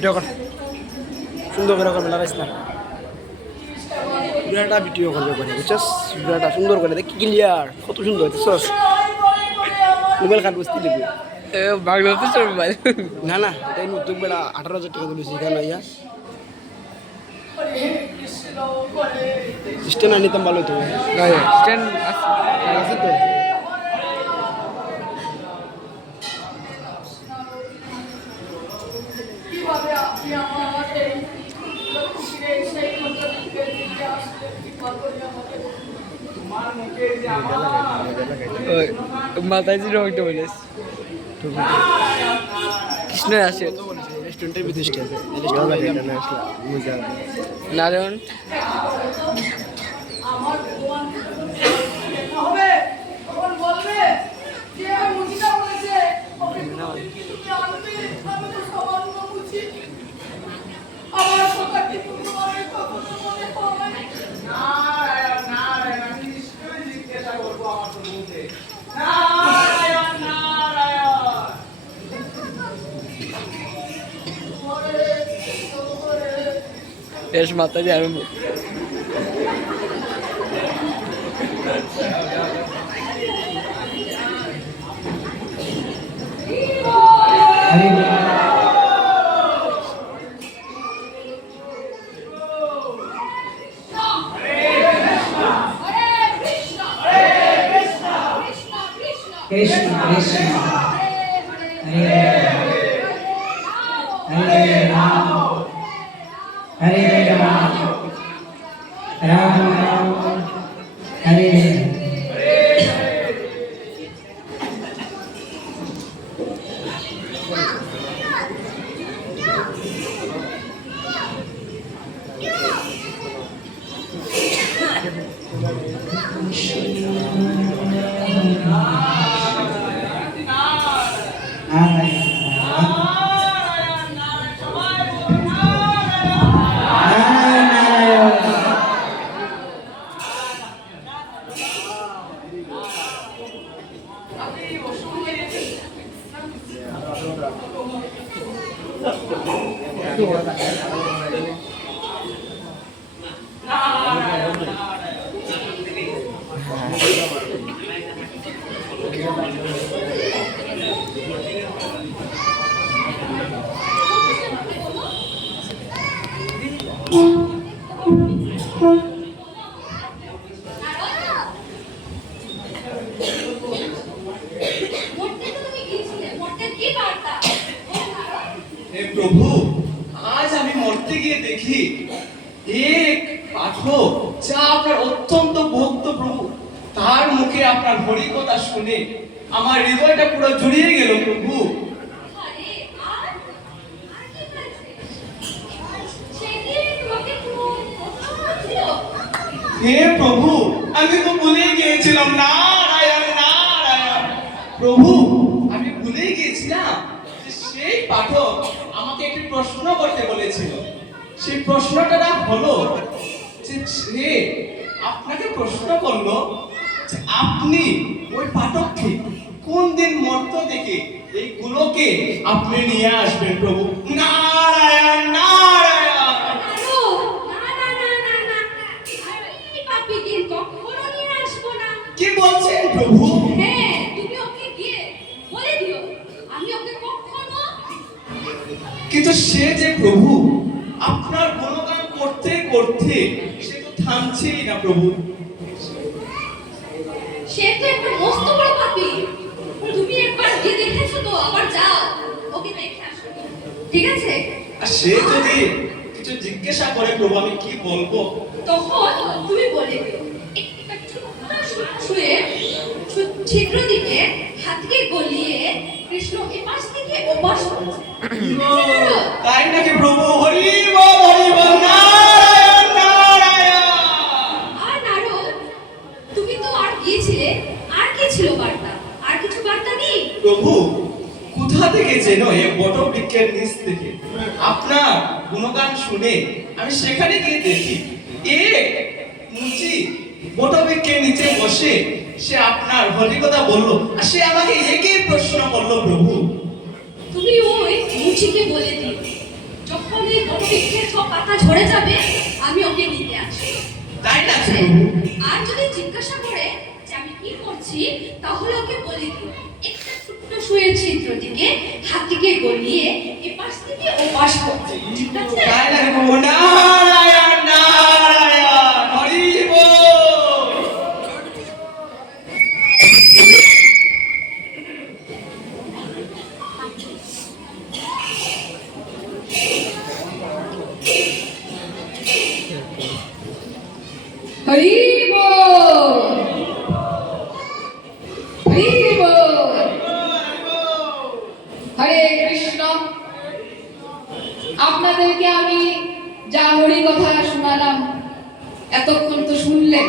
Video কর, সুন্দর করে করবে, লাগাইস না। ভিডিওটা ভিডিও করবে করে, বুঝছস? ভিডিওটা সুন্দর করে দেখি, ক্লিয়ার, কত সুন্দর দেখছস? মোবাইল খান বুঝতে লিখবে বাংলা তো মোবাইল না না, এটাই নতুন বেড়া 18,000 টাকা দিয়েছি এখানে ইয়া স্ট্যান্ড আনিতাম ভালো তো স্ট্যান্ড আছে তো। মাথায় ছিল ওইটা বলিস কৃষ্ণ আসে রেস্টুরেন্টের ভিতরে স্ট্যান্ড নারায়ণ এস মাথা দিয়ে আরম্ভ Krishna Krishna Hare Hare Rama Hare Rama Rama Rama Hare প্রভু, আজ আমি মরতে গিয়ে দেখি এক পাঠক যা আপনার অত্যন্ত ভক্ত প্রভু, তার মুখে আপনার হরি কথা শুনে আমার হৃদয়টা পুরো জুড়িয়ে গেল প্রভু। হে প্রভু, আমি তো ভুলেই গিয়েছিলাম। নারায়ণ নারায়ণ। প্রভু, আমি ভুলেই গিয়েছিলাম যে সেই পাঠক আমাকে একটি প্রশ্ন করতে বলেছিল। সেই প্রশ্নটা হলো যে সে আপনাকে প্রশ্ন করলো যে আপনি ওই পাঠককে কোন দিন মর্ত দেখে এইগুলোকে আপনি নিয়ে আসবেন প্রভু। নারায়ণ নারায়ণ। কি বলছেন প্রভু? কিন্তু সে যে প্রভু আপনার গুণগান করতে করতে সে তো থামছেই না প্রভু। সে তো একটা মস্ত বড় পাপী। তুমি একবার গিয়ে দেখেছো তো, আবার যাও ওকে দেখে আসো, ঠিক আছে? আর সে যদি কিছু জিজ্ঞাসা করে প্রভু, আমি কি বলবো? তখন তুমি বলে দিও ছুঁয়ে ছিদ্র দিকে হাতকে গলিয়ে কৃষ্ণ এপাশ থেকে ওপাশ হচ্ছে। তাই নাকি প্রভু? হরি বল হরি বল। নারায়ণ নারায়ণ। আর নারদ, তুমি তো আর গিয়েছিলে, আর কি ছিল বার্তা? আর কিছু বার্তা নেই প্রভু? কোথা থেকে যেন এই বটবৃক্ষের নিচ থেকে আপনার গুণগান শুনে আমি সেখানে গিয়ে দেখি এক মুচি বটবৃক্ষের নিচে বসে সে আপনার হরি কথা বললো, আর সে আমাকে একই প্রশ্ন করলো প্রভু। তুমি ওই মুচিকে বলে দিও যখন এই বটবৃক্ষের সব পাতা ঝরে যাবে আমি ওকে নিতে আসবো। তাই না ঠিক আছে? প্রভু? আর যদি জিজ্ঞাসা করে যে আমি কি করছি তাহলে ওকে বলে দিও একটা ছোট্ট সুয়ের ছিদ্র থেকে হাতিকে গলিয়ে এপাশ থেকে ওপাশ করছে। ঠিক আছে? তাই না প্রভু? নারায়ণ নারায়ণ হরি বল। হরি বল, হরি বল, হরে কৃষ্ণ। আপনাদেরকে আমি যা হরি কথা শোনালাম এতক্ষণ তো শুনলেন।